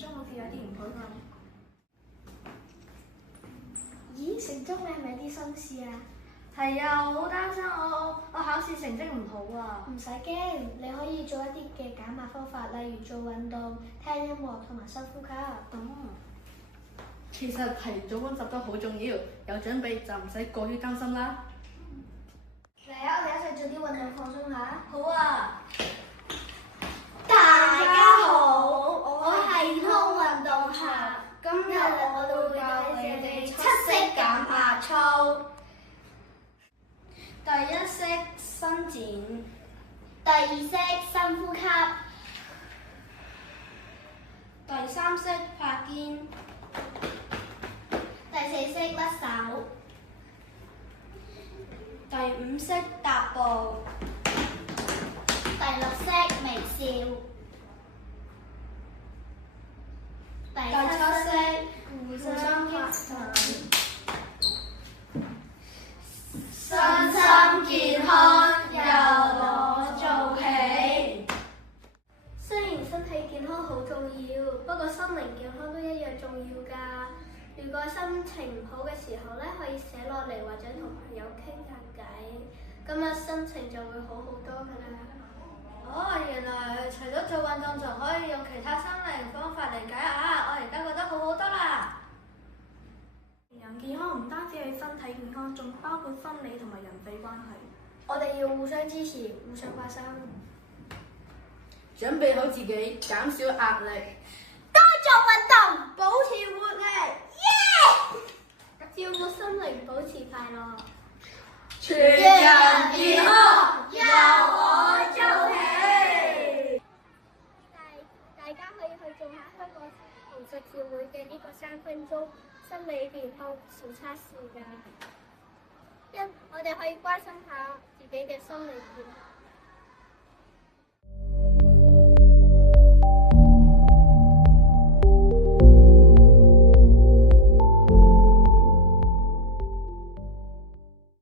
鐘好似有啲唔好咁。咦，成鐘你係咪啲心事啊？係啊，我好擔心我考試成績唔好啊。唔使驚，你可以做一啲嘅減壓方法，例如做運動、聽音樂同埋深呼吸。其實提早溫習都好重要，有準備就唔使過於擔心啦。嚟啊，我哋一齊做啲運動放鬆下。好啊。大家好，我係通運動校，今日我會教你哋七式減壓操。第一式伸展，第二式深呼吸，第三式拍肩，第四式甩手，第五式踏步，第六式微笑，第七式互相拍手。身心健康由我做起。雖然身體健康好重要，不過心靈健康都一樣重要㗎。如果心情唔好嘅時候咧，可以寫落嚟或者同朋友傾下偈，咁樣心情就會好好多㗎啦。哦，原來除咗做運動，仲可以用其他心靈方法嚟解壓。我而家覺得好好多啦。人健康唔單止係身體健康，仲包括心理同埋人際關係。我哋要互相支持，互相發聲。準備好自己，減少壓力。多做運動，保持活力。照顧心靈，保持快樂。全人健康由我做起。大家可以去做下香港紅十字會嘅呢個3分鐘心理健康小測試㗎。我哋可以關心下自己嘅心理健康。